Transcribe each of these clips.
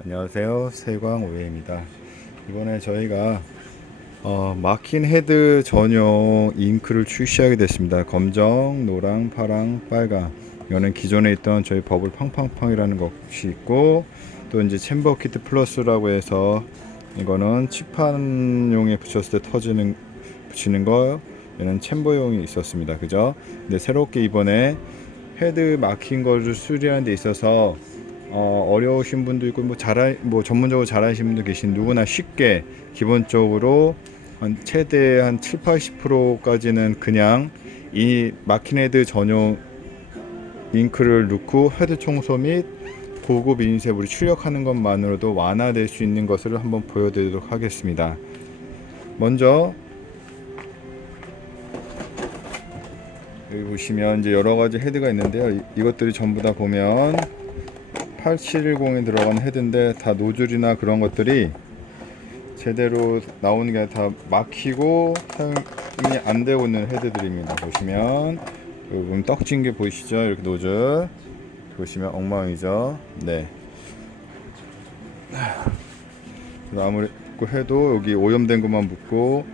안녕하세요, 세광오해입니다. 이번에 저희가 마킨 헤드 전용 잉크를 출시하게 됐습니다. 검정, 노랑, 파랑, 빨강. 이거는 기존에 있던 저희 버블 팡팡팡이라는 것이 있고, 또 이제 챔버 키트 플러스라고 해서 이거는 칠판용에 붙였을 때 붙이는 거, 얘는 챔버용이 있었습니다. 그죠? 근데 새롭게 이번에 헤드 막힌 거를 수리하는 데 있어서 어려우신 분도 있고 뭐 전문적으로 잘하시는 분도 계신, 누구나 쉽게 기본적으로 최대 한 7, 80%까지는 그냥 이 마킨 헤드 전용 잉크를 넣고 헤드 청소 및 고급 인쇄물이 출력하는 것만으로도 완화될 수 있는 것을 한번 보여드리도록 하겠습니다. 먼저 여기 보시면 이제 여러 가지 헤드가 있는데요. 이것들이 전부 다 보면 8710에 들어가는 헤드인데, 다 노즐이나 그런 것들이 제대로 나오는 게 다 막히고 사용이 안 되고 있는 헤드들입니다. 보시면 여기 떡진 게 보이시죠? 이렇게 노즐 보시면 엉망이죠. 네. 아무리 해도 여기 오염된 것만 묻고,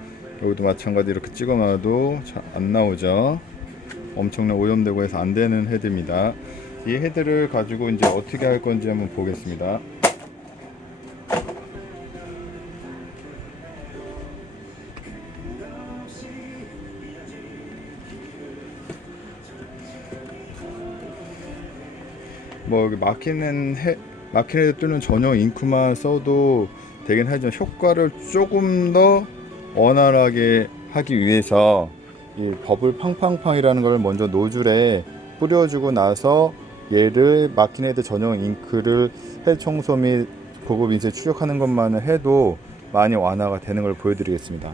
여기도 마찬가지 이렇게 찍어놔도 잘 안 나오죠. 엄청난 오염되고 해서 안 되는 헤드입니다. 이 헤드를 가지고 이제 어떻게 할 건지 한번 보겠습니다. 뭐 여기 막히는 헤드 뚫는 전용 잉크만 써도 되긴 하지만, 효과를 조금 더 원활하게 하기 위해서 이 버블 팡팡팡이라는 걸 먼저 노즐에 뿌려주고 나서 얘를 막힌 헤드 전용 잉크를 헤드 청소 및 고급 인쇄 출력하는 것만을 해도 많이 완화가 되는 걸 보여드리겠습니다.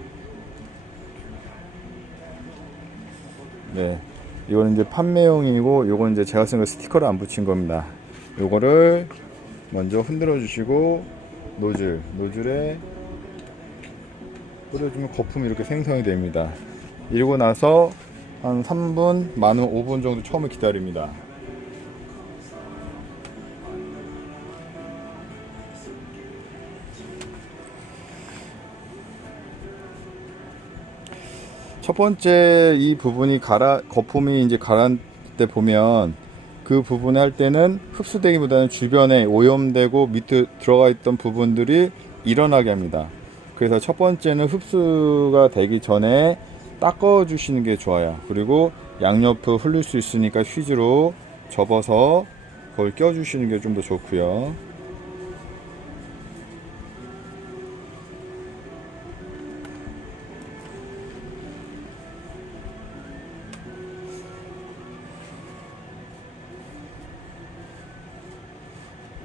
네, 이거는 이제 판매용이고, 요건 이제 제가 쓴 거 스티커를 안 붙인 겁니다. 요거를 먼저 흔들어 주시고 노즐에 뿌려주면 거품이 이렇게 생성이 됩니다. 이러고 나서 한 3분, 많으면 5분 정도 처음에 기다립니다. 첫 번째 이 부분이 거품이 이제 가라앉을 때 보면, 그 부분에 할 때는 흡수되기보다는 주변에 오염되고 밑에 들어가 있던 부분들이 일어나게 합니다. 그래서 첫 번째는 흡수가 되기 전에 닦아 주시는 게 좋아요. 그리고 양옆을 흘릴 수 있으니까 휴지로 접어서 그걸 껴 주시는 게 좀 더 좋고요.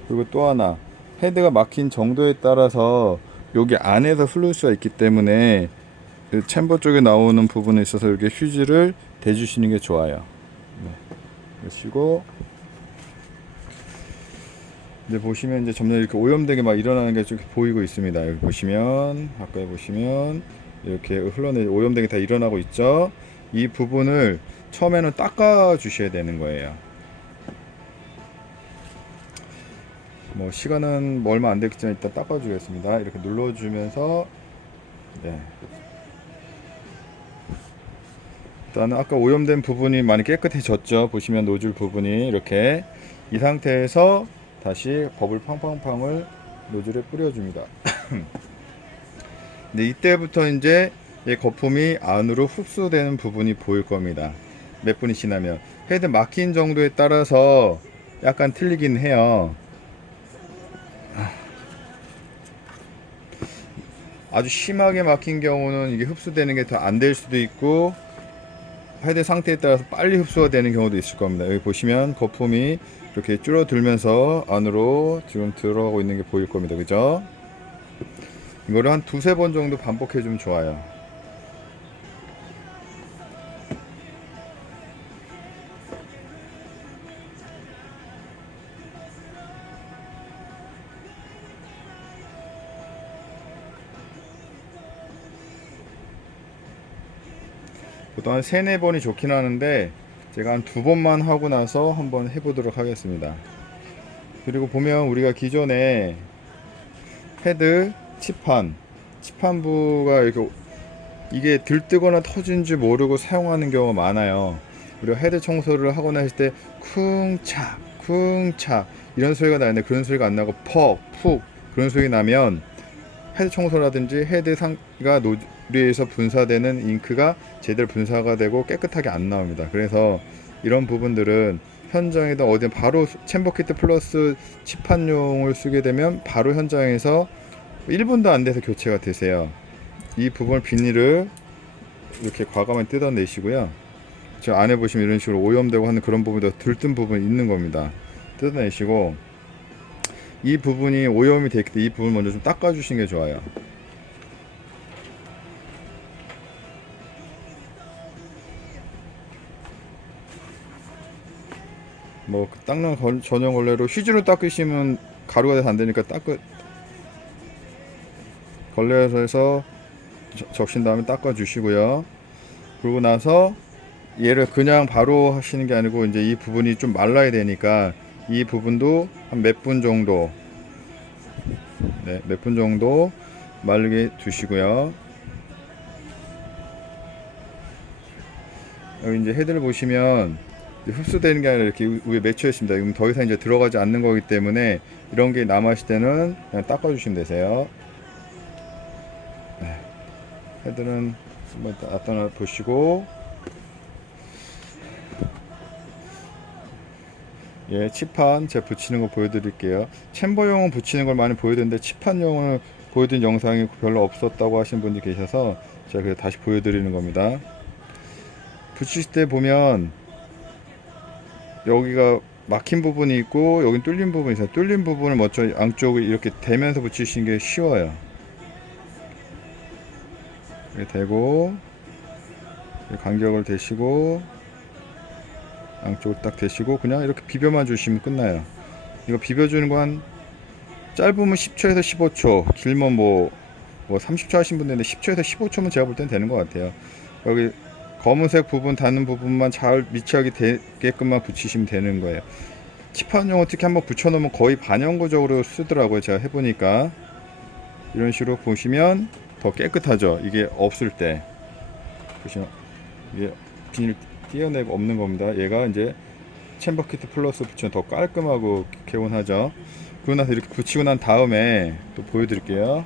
그리고 또 하나, 헤드가 막힌 정도에 따라서 여기 안에서 흐를 수가 있기 때문에 그 챔버 쪽에 나오는 부분에 있어서 이렇게 휴지를 대주시는 게 좋아요. 네. 그러시고 이제 보시면 이제 점점 이렇게 오염되게 막 일어나는 게 좀 보이고 있습니다. 여기 보시면, 가까이 보시면 이렇게 오염되게 다 일어나고 있죠. 이 부분을 처음에는 닦아 주셔야 되는 거예요. 뭐 시간은 뭐 얼마 안 됐기 때문에 일단 닦아 주겠습니다. 이렇게 눌러 주면서, 네. 일단은 아까 오염된 부분이 많이 깨끗해졌죠. 보시면 노즐 부분이 이렇게, 이 상태에서 다시 버블 팡팡팡을 노즐에 뿌려줍니다. 근데 이때부터 이제 이 거품이 안으로 흡수되는 부분이 보일 겁니다. 몇 분이 지나면. 헤드 막힌 정도에 따라서 약간 틀리긴 해요. 아주 심하게 막힌 경우는 이게 흡수되는 게 더 안 될 수도 있고, 헤드 상태에 따라서 빨리 흡수가 되는 경우도 있을 겁니다. 여기 보시면 거품이 이렇게 줄어들면서 안으로 지금 들어가고 있는 게 보일 겁니다. 그죠? 이거를 한 두세 번 정도 반복해 주면 좋아요. 보통 한 세네 번이 좋긴 하는데, 제가 한 두 번만 하고 나서 한번 해보도록 하겠습니다. 그리고 보면 우리가 기존에 헤드 칩판부가 이렇게 이게 들뜨거나 터진 줄 모르고 사용하는 경우가 많아요. 그리고 헤드 청소를 하거나 했을 때 쿵착 이런 소리가 나는데 그런 소리가 안 나고 푹 그런 소리 나면 헤드 청소라든지 헤드 상가 노즐에서 분사되는 잉크가 제대로 분사가 되고 깨끗하게 안 나옵니다. 그래서 이런 부분들은 현장에다 어디 바로 챔버키트 플러스 칩판용을 쓰게 되면 바로 현장에서 1분도 안 돼서 교체가 되세요. 이 부분 비닐을 이렇게 과감하게 뜯어내시고요. 저 안에 보시면 이런 식으로 오염되고 하는 그런 부분도 들뜬 부분이 있는 겁니다. 뜯어내시고 이 부분이 오염이 되기 때문에 이 부분 먼저 좀 닦아주시는 게 좋아요. 뭐 닦는 전용 걸레로 휴지로 닦으시면 가루가 돼서 안 되니까 걸레에서 적신 다음에 닦아 주시고요. 그러고 나서 얘를 그냥 바로 하시는 게 아니고 이제 이 부분이 좀 말라야 되니까 이 부분도 한 몇 분 정도 몇 분 정도 마르게 두시고요. 여기 이제 헤드를 보시면 흡수되는 게 아니라 이렇게 위에 맺혀 있습니다. 그럼 더 이상 이제 들어가지 않는 거기 때문에 이런 게 남았을 때는 그냥 닦아 주시면 되세요. 헤드는 한번 갖다 보시고, 예, 칩판 제가 붙이는 거 보여드릴게요. 챔버용은 붙이는 걸 많이 보여드렸는데 칩판용을 보여드린 영상이 별로 없었다고 하신 분이 계셔서 제가 그래서 다시 보여드리는 겁니다. 붙이실 때 보면 여기가 막힌 부분이 있고 여긴 뚫린 부분이 있어요. 뚫린 부분을 먼저 양쪽을 이렇게 대면서 붙이시는 게 쉬워요. 이렇게 대고 간격을 대시고 양쪽을 딱 대시고 그냥 이렇게 비벼만 주시면 끝나요. 이거 비벼주는 거 한 짧으면 10초에서 15초, 길면 뭐 30초 하신 분들인데 10초에서 15초면 제가 볼 땐 되는 것 같아요. 여기 검은색 부분 닿는 부분만 잘 미치하게 되게끔만 붙이시면 되는 거예요. 칩판용 어떻게 한번 붙여놓으면 거의 반영구적으로 쓰더라고요. 제가 해보니까 이런 식으로 보시면 더 깨끗하죠. 이게 없을 때 보시면 이게 비닐 띄어내고 없는 겁니다. 얘가 이제 챔버키트 플러스 붙이면 더 깔끔하고 개운하죠. 그러고 나서 이렇게 붙이고 난 다음에 또 보여드릴게요.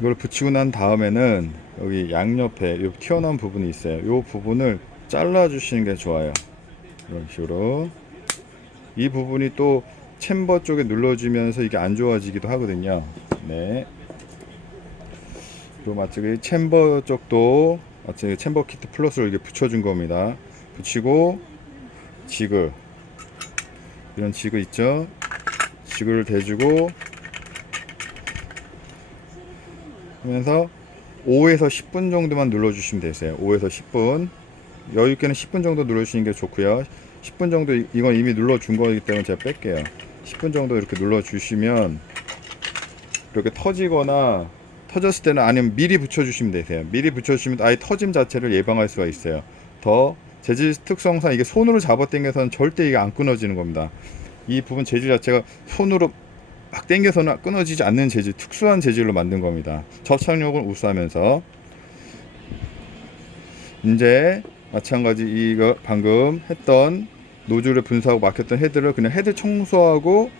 이걸 붙이고 난 다음에는 여기 양옆에 이 튀어나온 부분이 있어요. 이 부분을 잘라 주시는 게 좋아요. 이런 식으로 이 부분이 또 챔버 쪽에 눌러주면서 이게 안 좋아지기도 하거든요. 네. 그리고 마치 챔버 쪽도 마치 챔버 키트 플러스를 이렇게 붙여준 겁니다. 붙이고 지그 이런 지그 있죠. 지그를 대주고 하면서 5에서 10분 정도만 눌러주시면 되세요. 5에서 10분 여유있게는 10분 정도 눌러주시는 게 좋고요. 10분 정도 이건 이미 눌러준 거기 때문에 제가 뺄게요. 10분 정도 이렇게 눌러주시면 이렇게 터지거나 터졌을 때는 아니면 미리 붙여주시면 되세요. 미리 붙여주시면 아예 터짐 자체를 예방할 수가 있어요. 더 재질 특성상 이게 손으로 잡아 당겨서는 절대 이게 안 끊어지는 겁니다. 이 부분 재질 자체가 손으로 막 당겨서는 끊어지지 않는 재질, 특수한 재질로 만든 겁니다. 접착력을 우수하면서 이제 마찬가지 이거 방금 했던 노즐을 분사하고 막혔던 헤드를 그냥 헤드 청소하고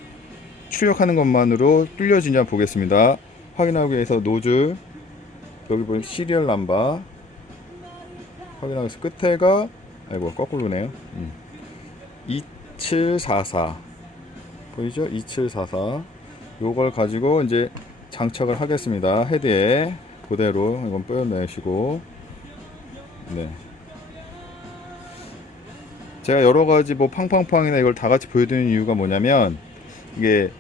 출력하는 것만으로 뚫려지냐 보겠습니다. 확인하기 위해서 노즐 여기 보면 시리얼 넘버 확인하기 위해서 끝에가 아이고 거꾸로네요. 2744 보이죠? 2744 요걸 가지고 이제 장착을 하겠습니다. 헤드에 그대로 이건 빼내시고 네. 제가 여러가지 뭐 팡팡팡이나 이걸 다 같이 보여드리는 이유가 뭐냐면 이게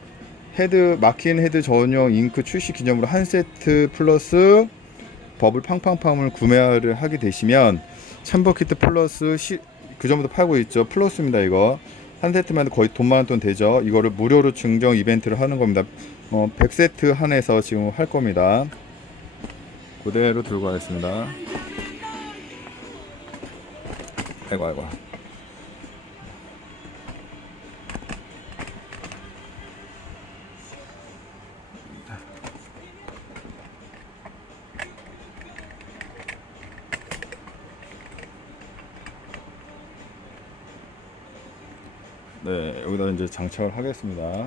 헤드 막힌 헤드 전용 잉크 출시 기념으로 한 세트 플러스 버블 팡팡팡을 구매를 하게 되시면 챔버키트 플러스 그 전부터 팔고 있죠. 플러스입니다. 이거 한 세트만 해도 거의 돈 10,000원 되죠. 이거를 무료로 증정 이벤트를 하는 겁니다. 100세트 한해서 지금 할 겁니다. 그대로 들고 가겠습니다. 아이고. 네, 여기다 이제 장착을 하겠습니다.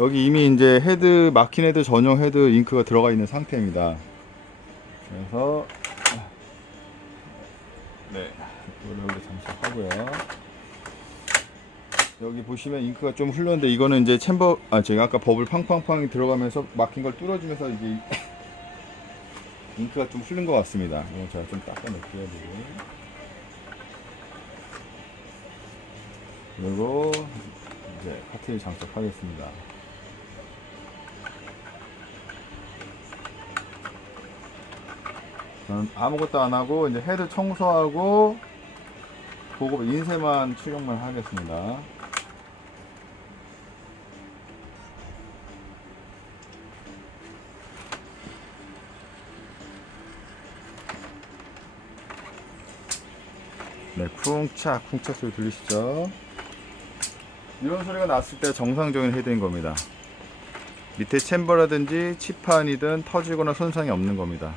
여기 이미 이제 헤드, 마킨 헤드 전용 헤드 잉크가 들어가 있는 상태입니다. 그래서 네, 이걸 여기 장착하고요. 여기 보시면 잉크가 좀 흘렀는데 이거는 이제 챔버, 제가 아까 버블 팡팡팡이 들어가면서 막힌 걸 뚫어주면서 이게 잉크가 좀 흐른 것 같습니다. 이거 제가 좀 닦아낼게요. 그리고 이제 카트를 장착하겠습니다. 저는 아무것도 안 하고 이제 헤드 청소하고 보고 인쇄만 출력만 하겠습니다. 네, 쿵착 소리 들리시죠? 이런 소리가 났을 때 정상적인 헤드인 겁니다. 밑에 챔버라든지 치판이든 터지거나 손상이 없는 겁니다.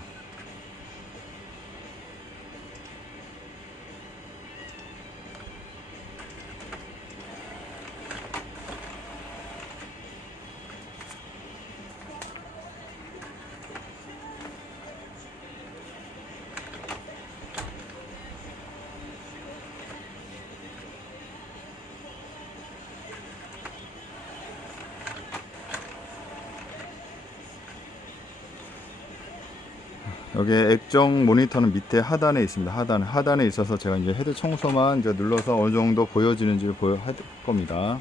여기 액정 모니터는 밑에 하단에 있습니다. 하단에 있어서 제가 이제 헤드 청소만 이제 눌러서 어느 정도 보여지는지 할 겁니다.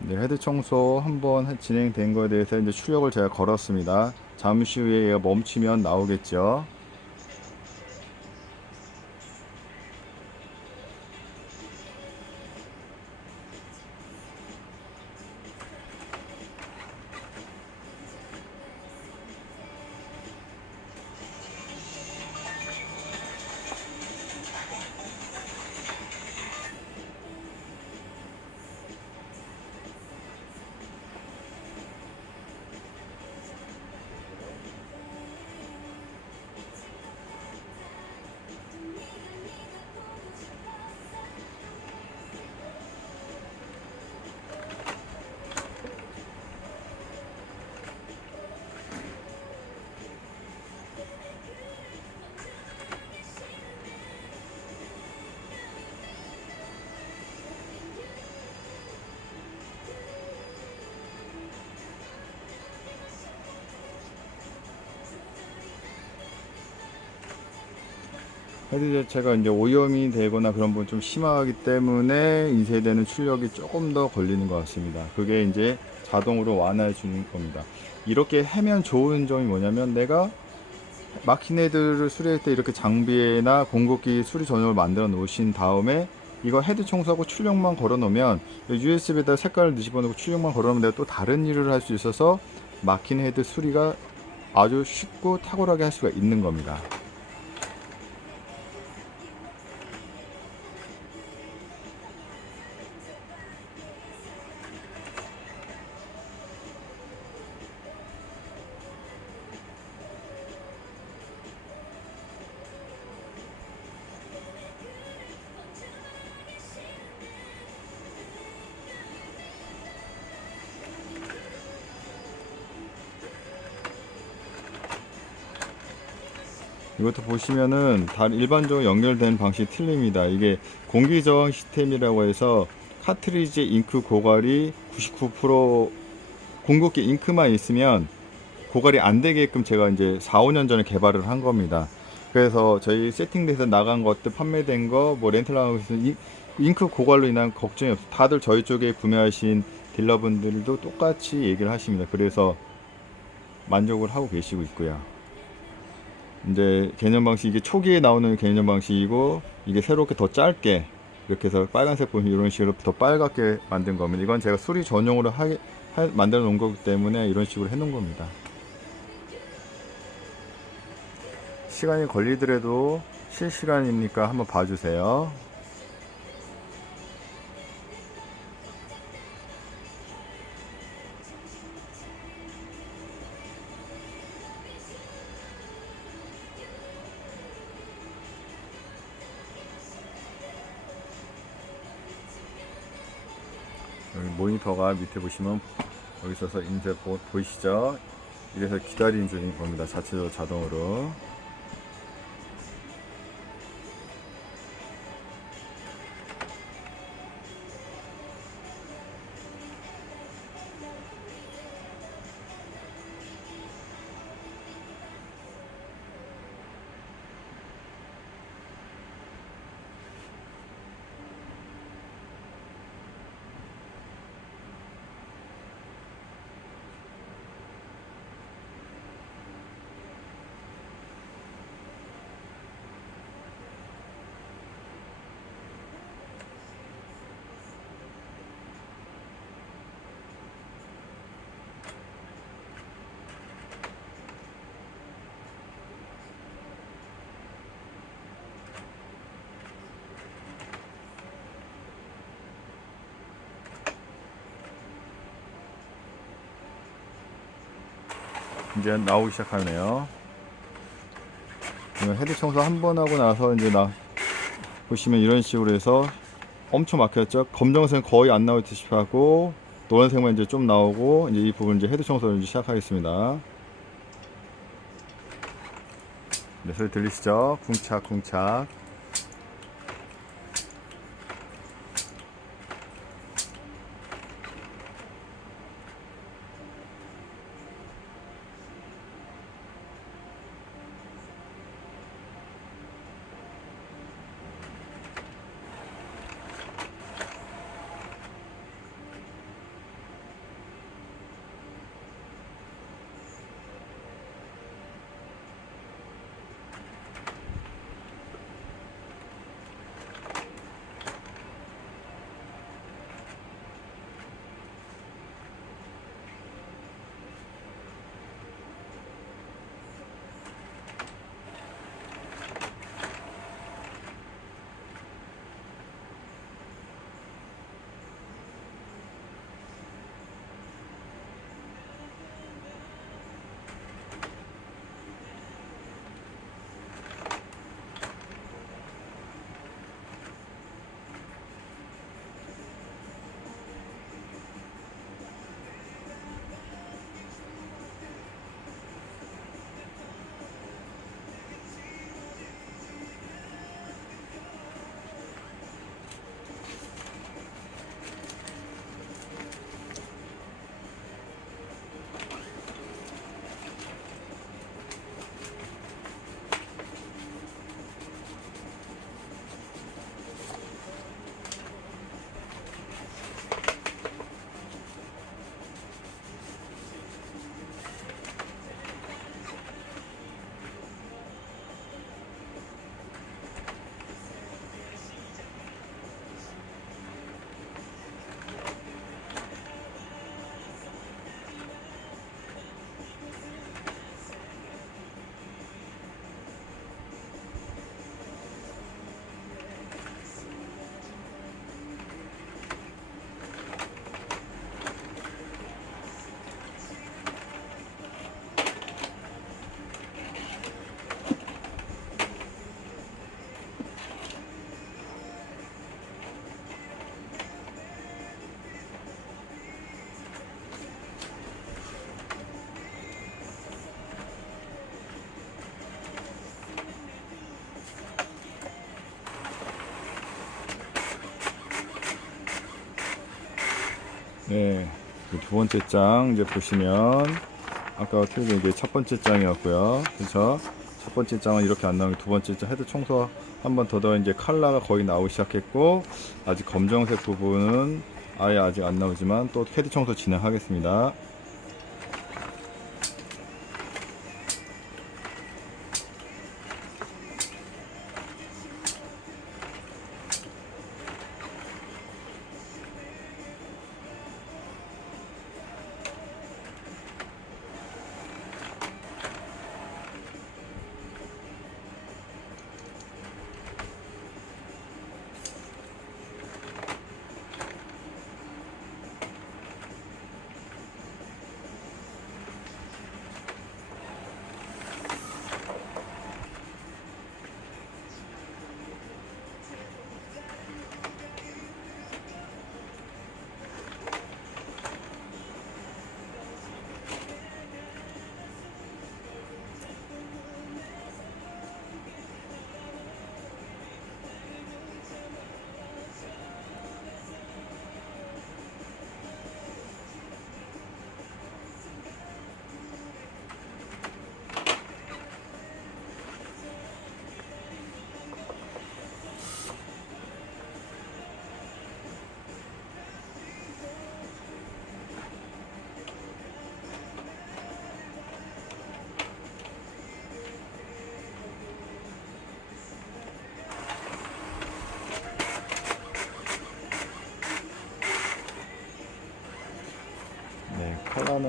네, 헤드 청소 한번 진행된 거에 대해서 이제 출력을 제가 걸었습니다. 잠시 후에 얘가 멈추면 나오겠죠. 헤드 자체가 이제 오염이 되거나 그런 부분 좀 심하기 때문에 인쇄되는 출력이 조금 더 걸리는 것 같습니다. 그게 이제 자동으로 완화해 주는 겁니다. 이렇게 하면 좋은 점이 뭐냐면 내가 막힌 헤드를 수리할 때 이렇게 장비나 공급기 수리 전용을 만들어 놓으신 다음에 이거 헤드 청소하고 출력만 걸어 놓으면 USB에다 색깔을 뒤집어 놓고 출력만 걸어 놓으면 내가 또 다른 일을 할 수 있어서 막힌 헤드 수리가 아주 쉽고 탁월하게 할 수가 있는 겁니다. 이것도 보시면은 일반적으로 연결된 방식이 틀립니다. 이게 공기 저항 시스템이라고 해서 카트리지 잉크 고갈이 99% 공급기 잉크만 있으면 고갈이 안 되게끔 제가 이제 4, 5년 전에 개발을 한 겁니다. 그래서 저희 세팅돼서 나간 것들 판매된 거 뭐 렌탈 나가서 잉크 고갈로 인한 걱정이 없어요. 다들 저희 쪽에 구매하신 딜러분들도 똑같이 얘기를 하십니다. 그래서 만족을 하고 계시고 있고요. 이제 개념 방식, 이게 초기에 나오는 개념 방식이고, 이게 새롭게 더 짧게 이렇게 해서 빨간색 부분 이런 식으로 더 빨갛게 만든 겁니다. 이건 제가 수리 전용으로 만들어 놓은 거기 때문에 이런 식으로 해 놓은 겁니다. 시간이 걸리더라도 실시간이니까 한번 봐주세요. 여기 모니터가 밑에 보시면 여기 있어서 이제 보이시죠? 이래서 기다리는 중인 겁니다. 자체적으로 자동으로. 이제 나오기 시작하네요. 헤드 청소 한 번 하고 나서 이제 보시면 이런 식으로 해서 엄청 막혔죠. 검정색 거의 안 나오듯이 하고 노란색만 이제 좀 나오고, 이제 이 부분 이제 헤드 청소를 이제 시작하겠습니다. 네, 소리 들리시죠? 쿵착쿵착. 네, 두 번째 장 이제 보시면 아까 틀린 이게 첫 번째 장이었고요. 그렇죠? 첫 번째 장은 이렇게 안 나오고, 두 번째 장 헤드 청소 한 번 더 이제 컬러가 거의 나오기 시작했고, 아직 검정색 부분은 아예 아직 안 나오지만 또 헤드 청소 진행하겠습니다.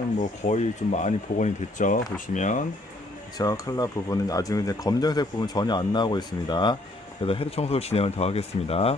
컬러는 뭐 거의 좀 많이 복원이 됐죠. 보시면 저 컬러 부분은 아직 이제 검정색 부분 전혀 안 나오고 있습니다. 그래서 헤드 청소를 진행을 더 하겠습니다.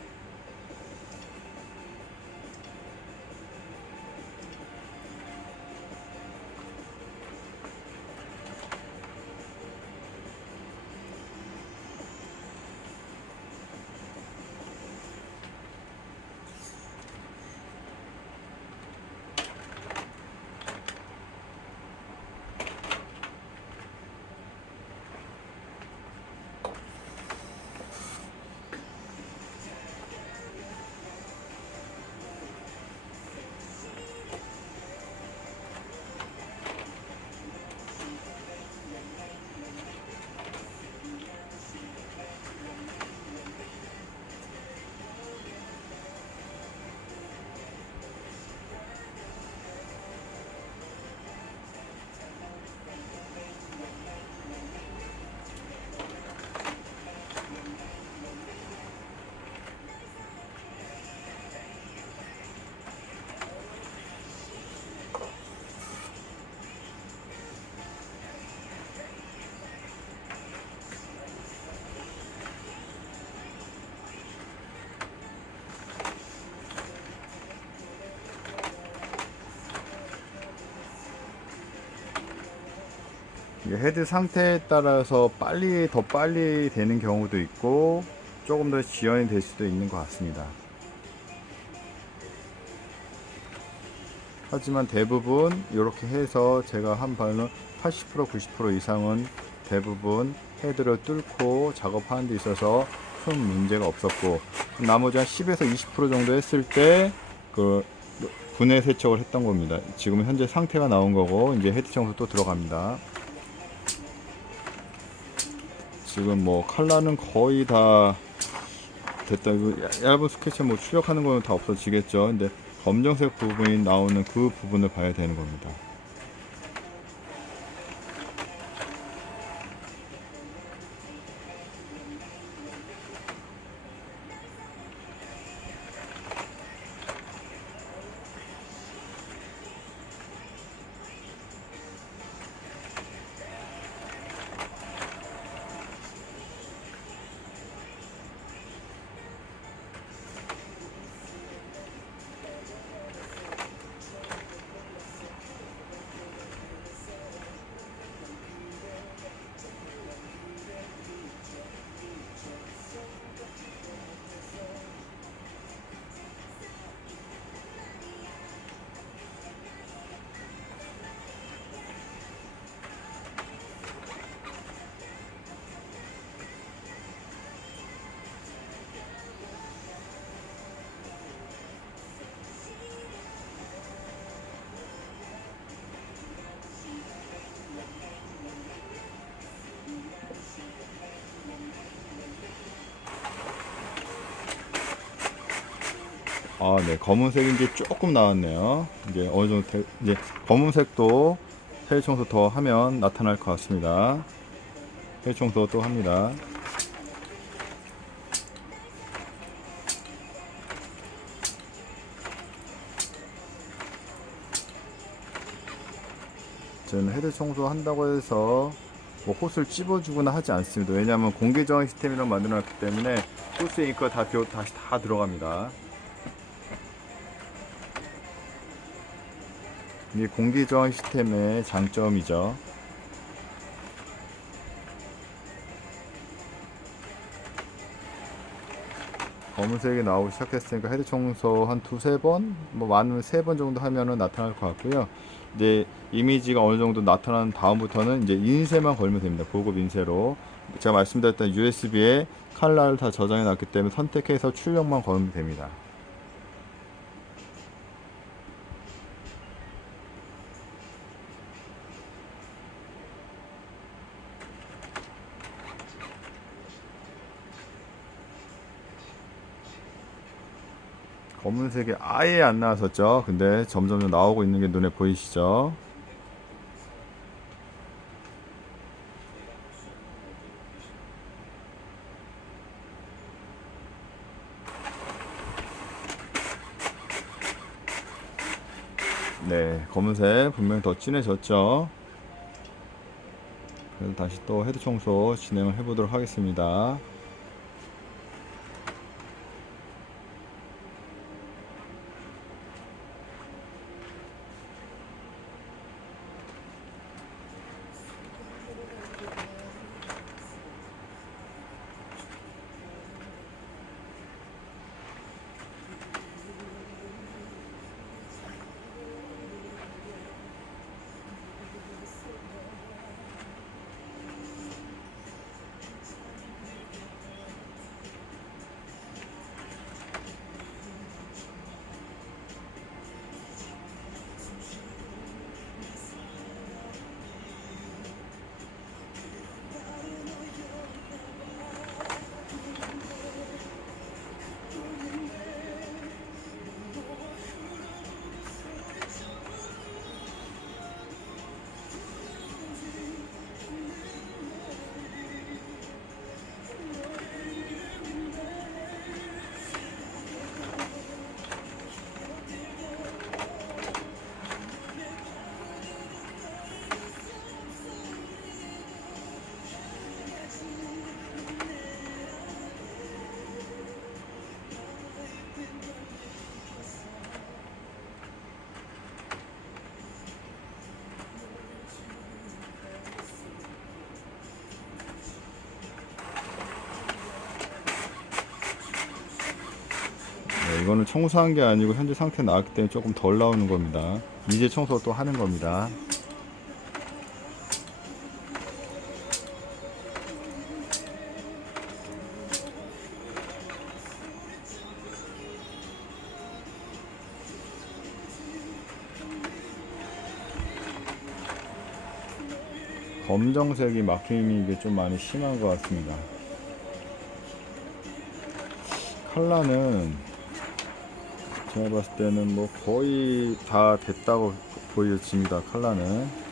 이게 헤드 상태에 따라서 더 빨리 되는 경우도 있고 조금 더 지연이 될 수도 있는 것 같습니다. 하지만 대부분 이렇게 해서 제가 한 발은 80% 90% 이상은 대부분 헤드를 뚫고 작업하는 데 있어서 큰 문제가 없었고, 나머지 한 10에서 20% 정도 했을 때 그 분해 세척을 했던 겁니다. 지금 현재 상태가 나온 거고 이제 헤드 청소 또 들어갑니다. 지금 뭐 컬러는 거의 다 됐다. 이거 얇은 스케치 뭐 출력하는 거는 다 없어지겠죠. 근데 검정색 부분이 나오는 그 부분을 봐야 되는 겁니다. 아, 네, 검은색인 게 조금 나왔네요. 이제 어느 정도 이제 검은색도 헬 청소 더 하면 나타날 것 같습니다. 헬 청소 또 합니다. 저는 헤드 청소 한다고 해서 뭐 호스를 찝어주거나 하지 않습니다. 왜냐하면 공기 저항 시스템이랑 만들어놨기 때문에 호스 잉크가 다시 다 들어갑니다. 이게 공기 저항 시스템의 장점이죠. 검은색이 나오기 시작했으니까 헤드 청소 한 두세 번, 뭐 많으면 세 번 정도 하면은 나타날 것 같고요. 이제 이미지가 어느 정도 나타난 다음부터는 이제 인쇄만 걸면 됩니다. 고급 인쇄로. 제가 말씀드렸던 USB에 컬러를 다 저장해 놨기 때문에 선택해서 출력만 걸면 됩니다. 검은색이 아예 안 나왔었죠. 근데 점점 나오고 있는 게 눈에 보이시죠? 네, 검은색 분명히 더 진해졌죠. 그래서 다시 또 헤드 청소 진행을 해보도록 하겠습니다. 네, 이거는 청소한 게 아니고 현재 상태 나왔기 때문에 조금 덜 나오는 겁니다. 이제 청소 또 하는 겁니다. 검정색이 막힘이 이게 좀 많이 심한 것 같습니다. 컬러는 제가 봤을 때는 뭐 거의 다 됐다고 보여집니다. 컬러는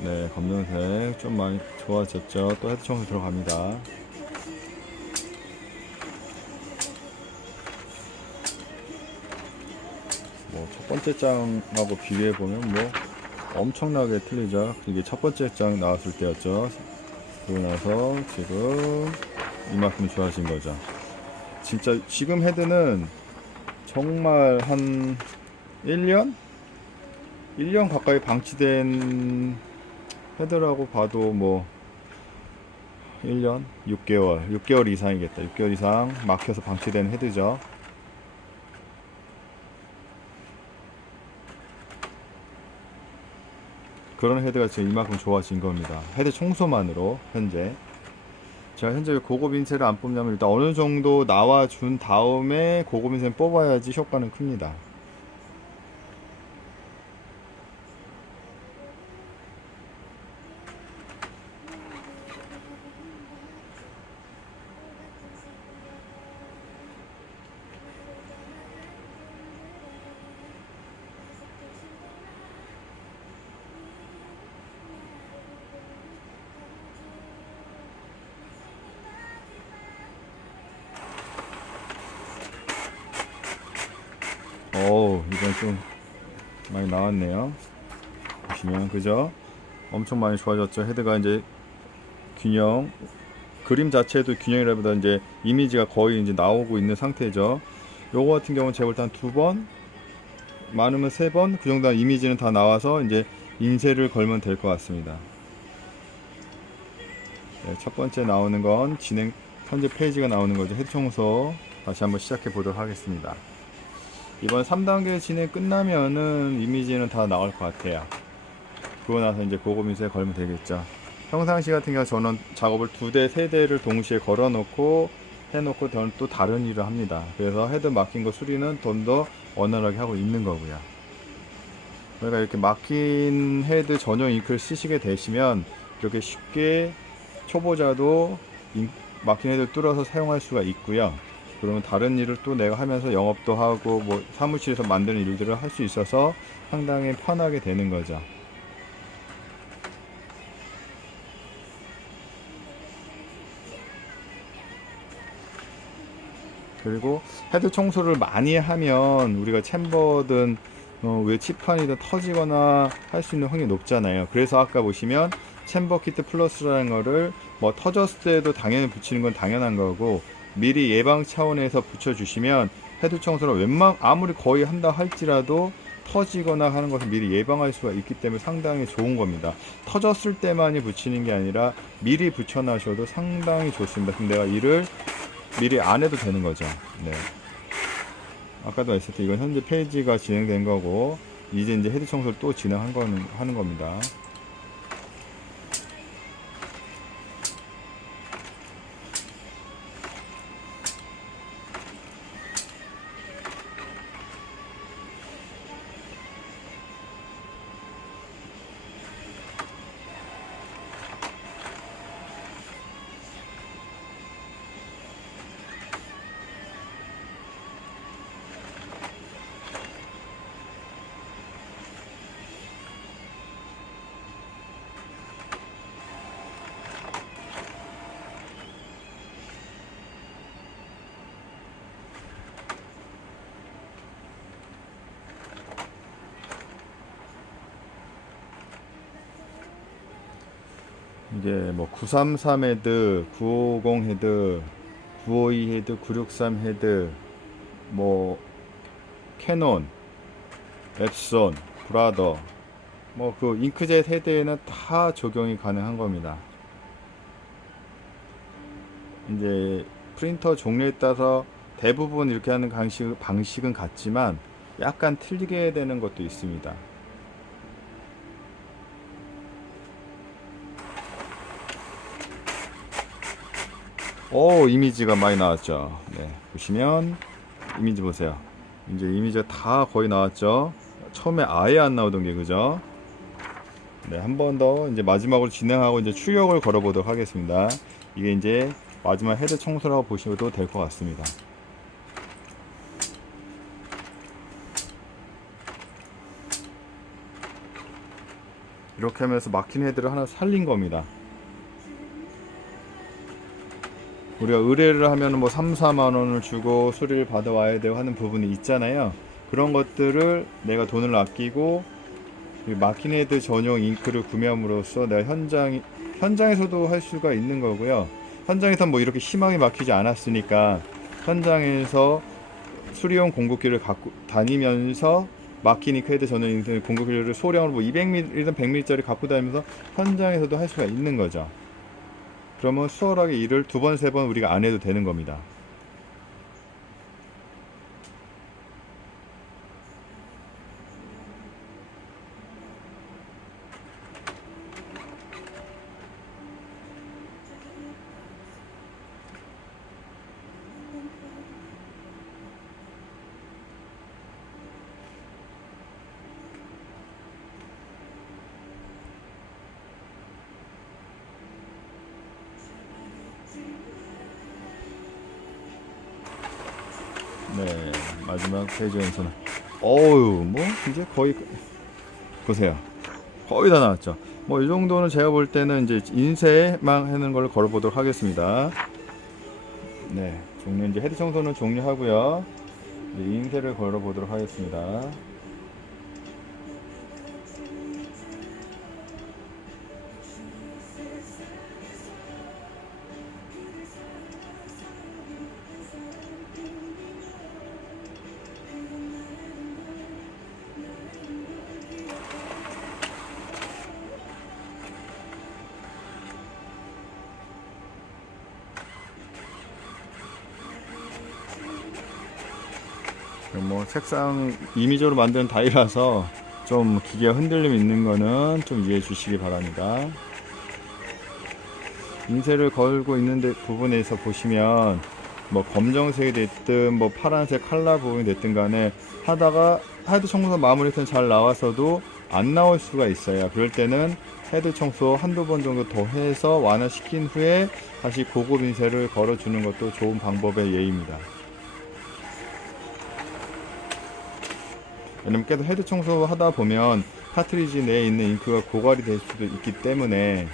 네, 검정색 좀 많이 좋아졌죠. 또 헤드 청소 들어갑니다. 뭐 첫 번째 장하고 비교해 보면 뭐 엄청나게 틀리죠. 이게 첫 번째 장 나왔을 때였죠. 그러고 나서 지금 이만큼 좋아진 거죠. 진짜 지금 헤드는 정말 한 1년? 1년 가까이 방치된 헤드라고 봐도 뭐 1년? 6개월 이상이겠다. 6개월 이상 막혀서 방치된 헤드죠. 그런 헤드가 지금 이만큼 좋아진 겁니다. 헤드 청소만으로 현재. 제가 현재 고급 인쇄를 안 뽑냐면 일단 어느 정도 나와준 다음에 고급 인쇄 뽑아야지 효과는 큽니다. 이건 좀 많이 나왔네요. 보시면 그죠? 엄청 많이 좋아졌죠. 헤드가 이제 균형, 그림 자체도 균형이라보다 이제 이미지가 거의 이제 나오고 있는 상태죠. 요거 같은 경우는 제가 볼 때 한 2번, 많으면 3번, 그 정도 이미지는 다 나와서 이제 인쇄를 걸면 될 것 같습니다. 네, 첫 번째 나오는 건 진행 현재 페이지가 나오는 거죠. 헤드 청소 다시 한번 시작해 보도록 하겠습니다. 이번 3단계 진행 끝나면은 이미지는 다 나올 것 같아요. 그러고 나서 이제 고급 인쇄에 걸면 되겠죠. 평상시 같은 경우 저는 작업을 2대, 3대를 동시에 걸어 놓고 해놓고 저는 또 다른 일을 합니다. 그래서 헤드 막힌 거 수리는 좀 더 원활하게 하고 있는 거고요. 그러니까 이렇게 막힌 헤드 전용 잉크를 쓰시게 되시면 이렇게 쉽게 초보자도 막힌 헤드를 뚫어서 사용할 수가 있고요. 그러면 다른 일을 또 내가 하면서 영업도 하고 뭐 사무실에서 만드는 일들을 할 수 있어서 상당히 편하게 되는 거죠. 그리고 헤드 청소를 많이 하면 우리가 챔버든 왜 칩판이든 터지거나 할 수 있는 확률이 높잖아요. 그래서 아까 보시면 챔버 키트 플러스라는 거를 뭐 터졌을 때도 당연히 붙이는 건 당연한 거고 미리 예방 차원에서 붙여주시면 헤드 청소를 아무리 거의 한다 할지라도 터지거나 하는 것을 미리 예방할 수가 있기 때문에 상당히 좋은 겁니다. 터졌을 때만이 붙이는 게 아니라 미리 붙여놔셔도 상당히 좋습니다. 그럼 내가 이를 미리 안 해도 되는 거죠. 네. 아까도 했을 때 이건 현재 페이지가 진행된 거고 이제 헤드 청소를 또 하는 겁니다. 이게 뭐 933 헤드, 950 헤드, 952 헤드, 963 헤드, 뭐 캐논, 앱손, 브라더, 뭐 그 잉크젯 헤드에는 다 적용이 가능한 겁니다. 이제 프린터 종류에 따라서 대부분 이렇게 하는 방식은 같지만 약간 틀리게 되는 것도 있습니다. 이미지가 많이 나왔죠. 네, 보시면 이미지 보세요. 이제 이미지가 다 거의 나왔죠. 처음에 아예 안 나오던 게 그죠? 네, 한 번 더 이제 마지막으로 진행하고 이제 출력을 걸어 보도록 하겠습니다. 이게 이제 마지막 헤드 청소라고 보셔도 될 것 같습니다. 이렇게 하면서 막힌 헤드를 하나 살린 겁니다. 우리가 의뢰를 하면 뭐 3, 4만 원을 주고 수리를 받아와야 되고 하는 부분이 있잖아요. 그런 것들을 내가 돈을 아끼고 막힌 헤드 전용 잉크를 구매함으로써 내가 현장에서도 할 수가 있는 거고요. 현장에서 뭐 이렇게 심하게 막히지 않았으니까 현장에서 수리용 공구기를 갖고 다니면서 막힌 잉크 헤드 전용 잉크 공구기를 소량으로 뭐 200ml든 100ml짜리 갖고 다니면서 현장에서도 할 수가 있는 거죠. 그러면 수월하게 일을 2번, 3번 우리가 안 해도 되는 겁니다. 네, 마지막 페이지에서는 뭐 이제 거의 보세요. 거의 다 나왔죠. 뭐 이 정도는 제가 볼 때는 이제 인쇄만 하는 걸 걸어 보도록 하겠습니다. 네, 종료 이제 헤드 청소는 종료하고요. 이제 인쇄를 걸어 보도록 하겠습니다. 뭐 색상 임의적으로 만든 다이라서 좀 기계가 흔들림 있는 거는 좀 이해해 주시기 바랍니다. 인쇄를 걸고 있는 부분에서 보시면 뭐 검정색이 됐든 뭐 파란색 칼라 부분이 됐든 간에 하다가 헤드 청소 마무리해서 잘 나왔어도 안 나올 수가 있어요. 그럴 때는 헤드 청소 한두 번 정도 더 해서 완화시킨 후에 다시 고급 인쇄를 걸어주는 것도 좋은 방법의 예입니다. 왜냐면 계속 헤드 청소 하다 보면 카트리지 내에 있는 잉크가 고갈이 될 수도 있기 때문에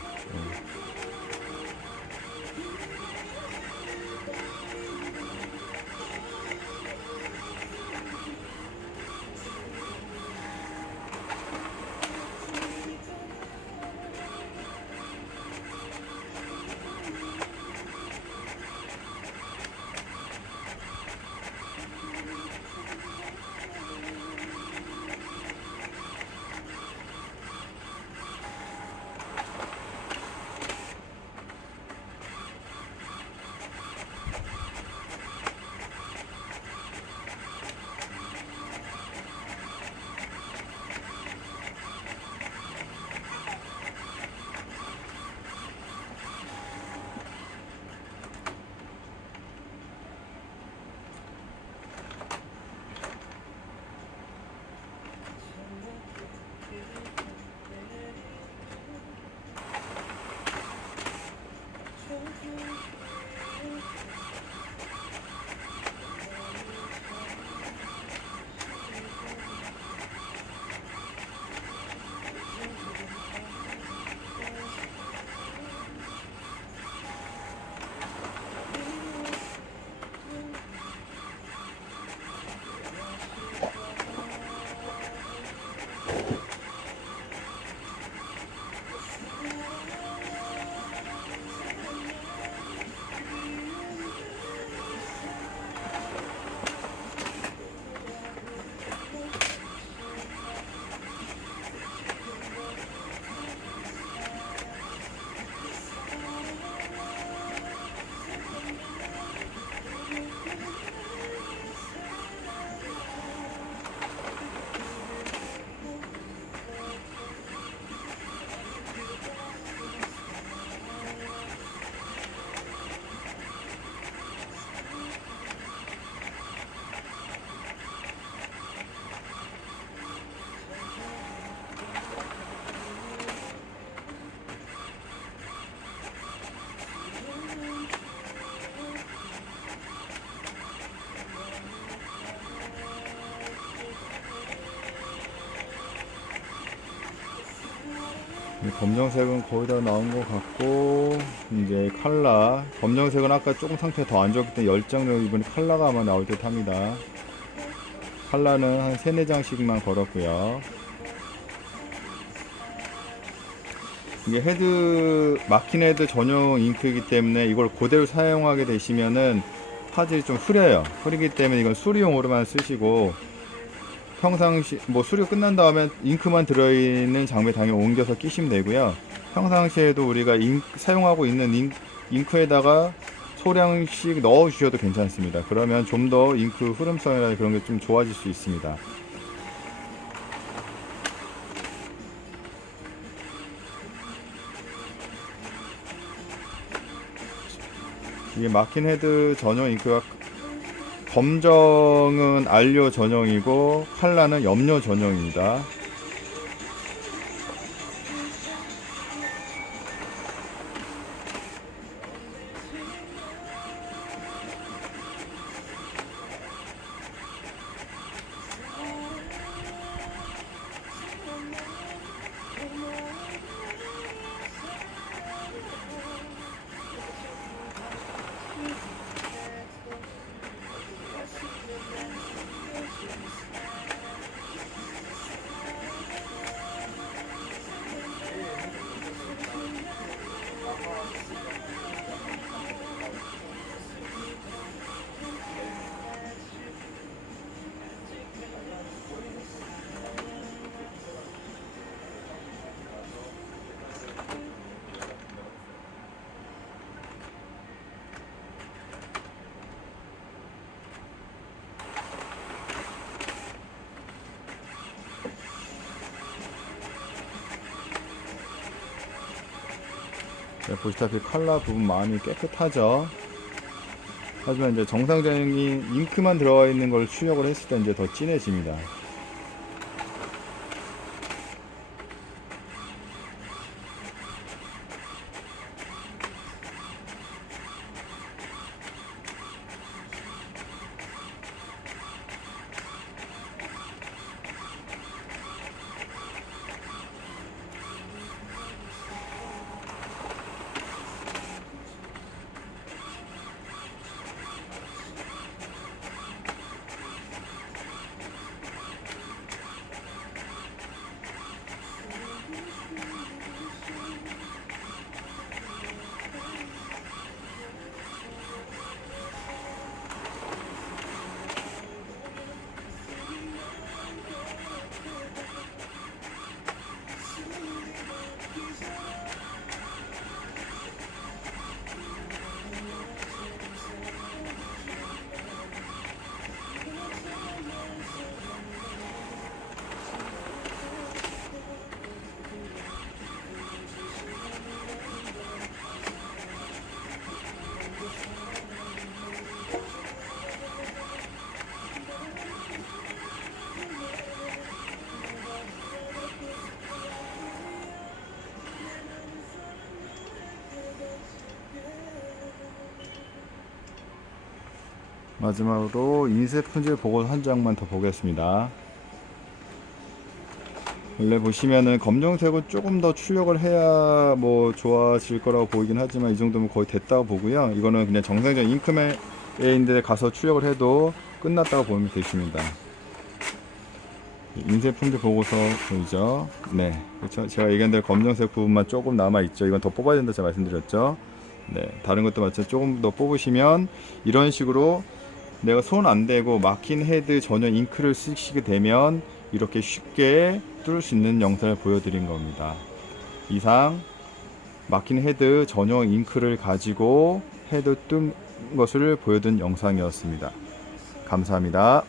검정색은 거의 다 나온 것 같고, 이제 칼라 검정색은 아까 조금 상태가 더 안 좋았기 때문에 10장 정도 이번에 칼라가 아마 나올 듯 합니다. 칼라는 한 3, 4장씩만 걸었고요. 이게 막힌 헤드 전용 잉크이기 때문에 이걸 그대로 사용하게 되시면은 화질이 좀 흐려요. 흐리기 때문에 이건 수리용으로만 쓰시고, 평상시 뭐 수료 끝난 다음에 잉크만 들어있는 장비에 당연히 옮겨서 끼시면 되고요. 평상시에도 우리가 사용하고 있는 잉크에다가 소량씩 넣어 주셔도 괜찮습니다. 그러면 좀 더 잉크 흐름성이나 그런 게 좀 좋아질 수 있습니다. 이게 막힌 헤드 전용 잉크가 검정은 안료 전용이고 칼라는 염료 전용입니다. 보시다시피 컬러 부분 많이 깨끗하죠. 하지만 이제 정상적인 잉크만 들어가 있는 걸 출력을 했을 때 이제 더 진해집니다. 마지막으로 인쇄 품질 보고 한 장만 더 보겠습니다. 원래 보시면은 검정색은 조금 더 출력을 해야 뭐 좋아질 거라고 보이긴 하지만 이 정도면 거의 됐다고 보고요. 이거는 그냥 정상적인 잉크맨인데 가서 출력을 해도 끝났다고 보면 되십니다. 인쇄 품질 보고서 보이죠? 네, 그렇죠. 제가 얘기한 대로 검정색 부분만 조금 남아 있죠. 이건 더 뽑아야 된다 제가 말씀드렸죠. 네, 다른 것도 마찬가지로 조금 더 뽑으시면 이런 식으로 내가 손 안 대고 막힌 헤드 전용 잉크를 쓰시게 되면 이렇게 쉽게 뚫을 수 있는 영상을 보여드린 겁니다. 이상 막힌 헤드 전용 잉크를 가지고 헤드 뜬 것을 보여드린 영상이었습니다. 감사합니다.